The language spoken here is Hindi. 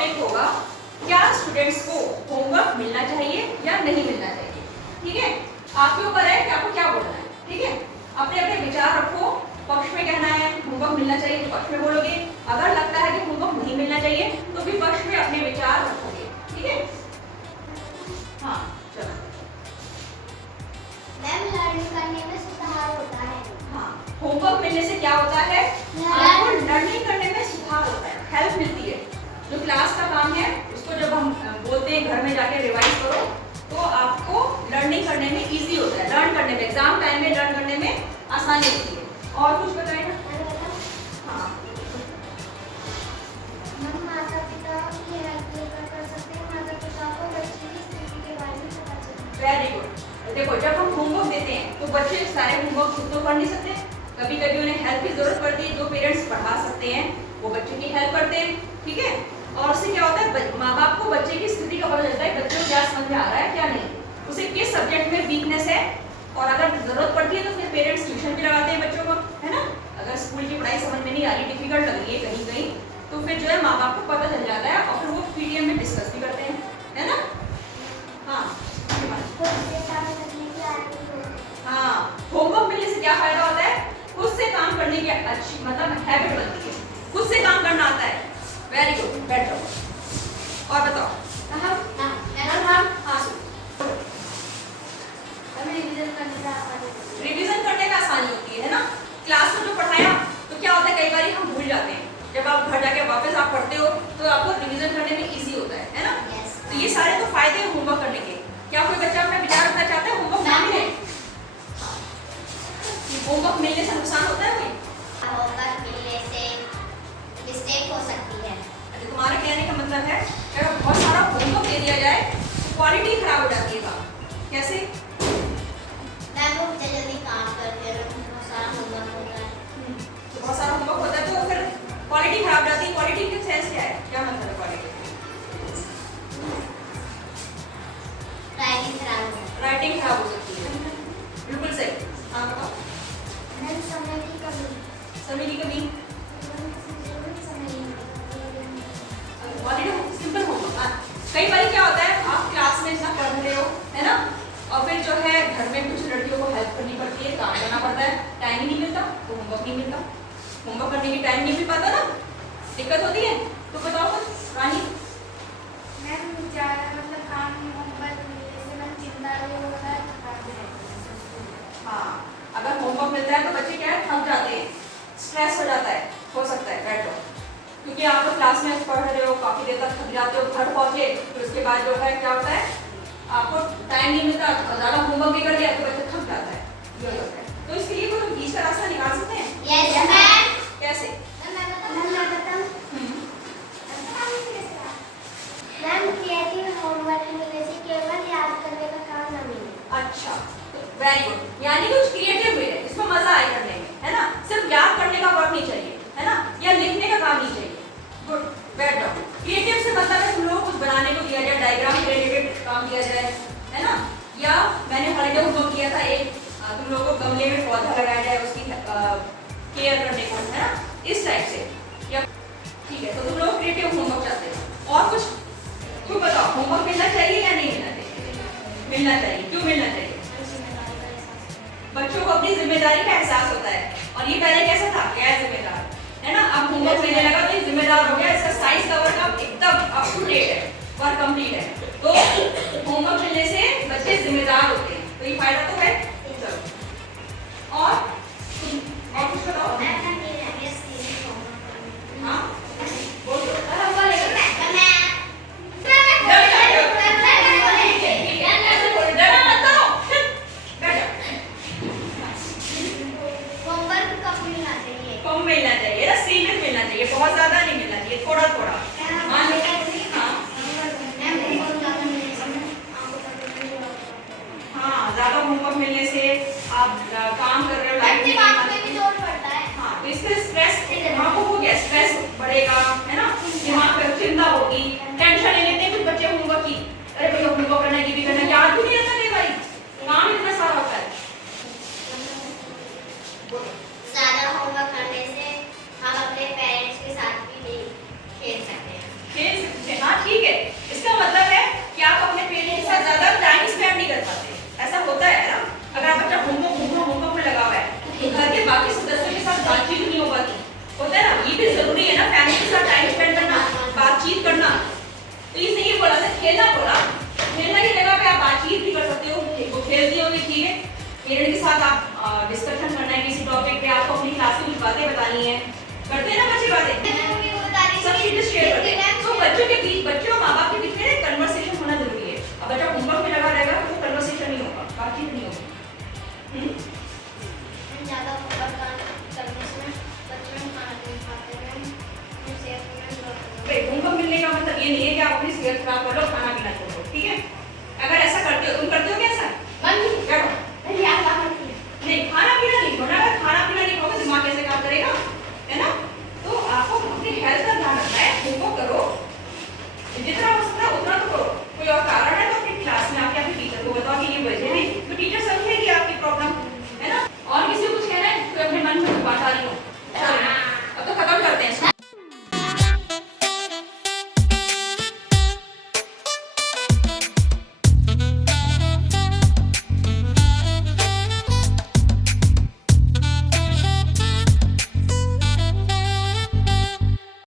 टॉपिक होगा क्या स्टूडेंट्स को होमवर्क मिलना चाहिए या नहीं मिलना चाहिए। ठीक है, आपके ऊपर है कि आपको क्या बोलना है। ठीक है, अपने अपने विचार रखो। पक्ष में कहना है होमवर्क मिलना चाहिए तो पक्ष में बोलोगे, अगर लगता है कि होमवर्क नहीं मिलना चाहिए तो भी पक्ष में अपने विचार रखोगे। ठीक है, हाँ चलो। मैम, लर्निंग करने में सुधार होता है। हाँ, होमवर्क मिलने से क्या होता है, आपको लर्निंग करने में सुधार होता है, हेल्प मिलती है। जो क्लास का काम है उसको जब हम बोलते हैं घर में जाके रिवाइज करो तो आपको लर्निंग करने में इजी होता है, लर्न करने में, एग्जाम टाइम में लर्न करने में आसानी होती है। और कुछ बताएं ना? हाँ, माता पिता की हेल्प कर सकते हैं, माता पिता को बच्चे की स्थिति के बारे में पता चलता है। Very good. देखो, जब हम होमवर्क देते हैं तो बच्चे सारे होमवर्क खुद तो पढ़ नहीं सकते, कभी कभी उन्हें हेल्प की जरूरत पड़ती है। जो पेरेंट्स पढ़ा सकते हैं वो बच्चे की हेल्प करते हैं। ठीक है, और उससे क्या होता है, माँ बाप को बच्चे की स्थिति का पता चलता है, बच्चे को क्या समझ में आ रहा है क्या नहीं, उसे किस सब्जेक्ट में वीकनेस है। और अगर जरूरत पड़ती है तो फिर पेरेंट्स ट्यूशन भी लगाते हैं बच्चों को, है ना। अगर स्कूल की पढ़ाई समझ में नहीं आ रही, डिफिकल्ट लग रही है कहीं कहीं, तो फिर जो है माँ बाप को पता चल जाता है और फिर वो पीटीएम में डिस्कस भी करते हैं, है ना। हाँ हाँ, होमवर्क मिलने से क्या फायदा होता है, खुद से काम करने की अच्छी मतलब हैबिट बनती है, खुद से काम करना आता है। वेरी गुड, बैठ जाओ और बताओ। रिवीजन करने में आसानी होती है ना। क्लास में जो पढ़ाया तो क्या होता है, कई बार हम भूल जाते हैं, जब आप घर जाके वापस आप पढ़ते हो तो आपको रिवीजन करने में इजी होता है ना। तो ये सारे तो फायदे हैं होमवर्क करने के। क्या कोई बच्चा अपना विचार रखना चाहता है होमवर्क ना मिले? होमवर्क मिलने से नुकसान होता है कोई? होमवर्क मिलने से मिस्टेक हो सकती है। तुम्हारा कहने का मतलब है कि अगर बहुत सारा होमवर्क दे दिया जाए तो क्वालिटी खराब हो जाती है काम। कैसे? मैम, वो जल्दी काम करते हैं, बहुत सारा होमवर्क होता है। तो बहुत सारा होमवर्क होता है तो फिर क्वालिटी खराब जाती है। क्वालिटी का सेंस क्या है, क्या मतलब है क्वालिटी? राइटिंग खराब हो जाती है। राइटिंग खराब हो सकती है, बिल्कुल सही। हाँ बताओ। मैम, समय की कमी। समय की कमी, सिंपल होमवर्क। कई बार क्या होता है, आप क्लास में इतना पढ़ रहे हो, है ना, और फिर जो है घर में कुछ लड़कियों को हेल्प करनी पड़ती है, काम करना पड़ता है, टाइम ही नहीं मिलता तो होमवर्क नहीं मिलता, होमवर्क करने की टाइम नहीं मिल पाता ना, दिक्कत होती है। तो बताओ कुछ रानी। मैम, मतलब काम होमवर्क मिलने से मैम चिंता भी होता है, थकान भी रहती है। हाँ, अगर होमवर्क मिलता है तो बच्चे क्या है, थक जाते हैं, स्ट्रेस हो जाता है, हो सकता है, बैठ जाओ। क्योंकि आप तो क्लास में पढ़ रहे हो, काफी देर तक थक जाते हो, घर पहुंचे तो उसके बाद जो है क्या होता है, आपको टाइम नहीं मिलता, ज्यादा होमवर्क भी कर लिया तो बच्चा थक जाता है, ये होता है। तो इसके लिए कोई बीच का रास्ता निकाल सकते हैं? Yes ma'am. कैसे? मैम, क्रिएटिव होमवर्क मिलने से केवल याद करने का काम न मिले। अच्छा, वेरी गुड। यानी कुछ क्रिएटिव वे है, इसमें मजा आए करने में, है ना। सिर्फ याद करने का वर्क नहीं चाहिए, है ना, या लिखने का काम नहीं चाहिए। गुड, बैठ जाओ। क्रिएटिव से मतलब है तुम लोगों को कुछ बनाने को दिया जाए, डायग्राम के रिलेटेड काम किया जाए, है ना। या मैंने हॉलीडे होमवर्क किया था एक, तुम लोगों को गमले में पौधा लगाया जाए, उसकी केयर करने को, है ना, इस टाइप से। या ठीक है, तो तुम लोग क्रिएटिव होमवर्क चाहते हो। और कुछ तुम बताओ, होमवर्क मिलना चाहिए या नहीं मिलना चाहिए? मिलना चाहिए। क्यों मिलना चाहिए? बच्चों को अपनी जिम्मेदारी का एहसास होता है, और ये पहले कैसा था, गैर जिम्मेदार, है ना। अब होमवर्क मिलने लगा तो ये जिम्मेदार हो गया, इसका साइज कवर का एकदम अप टू डेट है, वर्क कंप्लीट है। तो होमवर्क मिलने से बच्चे जिम्मेदार होते हैं, तो ये फायदा तो है। चलो, और कुछ बताओ। हाँ बोलो। कम मिलना चाहिए ना, सीमित मिलना चाहिए, बहुत ज्यादा नहीं मिलना चाहिए, थोड़ा थोड़ा। हाँ, ज्यादा होमवर्क मिलने से आप काम कर रहे हो, लाइफ में भी जोर पड़ता है। हाँ, तो इससे स्ट्रेस दिमाग को हो गया, स्ट्रेस बढ़ेगा, है ना, दिमाग पे चिंता होगी, टेंशन ले लेते हैं कुछ बच्चे होमवर्क की, अरे भैया होमवर्क करना है, ये भी करना है, याद भी नहीं रहता कई बार, काम इतना सारा होता है। ज्यादा होमवर्क करने से हम अपने पेरेंट्स के साथ भी नहीं खेल सकते हैं। खेल सकते हैं। पेरेंट के साथ आप डिस्कशन करना है किसी टॉपिक पे, आपको अपनी क्लास की कुछ बातें बतानी है, करते हैं ना बच्चे बातें, सब चीजें शेयर करते हैं। तो बच्चों के बीच, बच्चों और माँ बाप के बीच में कन्वर्सेशन होना जरूरी है। अब बच्चा होमवर्क में लगा रहेगा तो कन्वर्सेशन नहीं होगा, बातचीत नहीं होगी। ज़्यादा होमवर्क करने से बच्चों में खाना नहीं खाते हैं, सेहत में होमवर्क मिलने का मतलब ये नहीं है कि आप अपनी सेहत खराब कर लो, खाना पीना छोड़ दो, ठीक है? अगर ऐसा करते हो, तुम करते हो क्या ऐसा? नहीं, खाना पीना नहीं छोड़ना। अगर खाना पीना नहीं खाओगे दिमाग कैसे काम करेगा, है ना? तो आपको अपनी हेल्थ का ध्यान रखना है, होमवर्क करो, जितना हो सकता है उतना तो करो, कोई और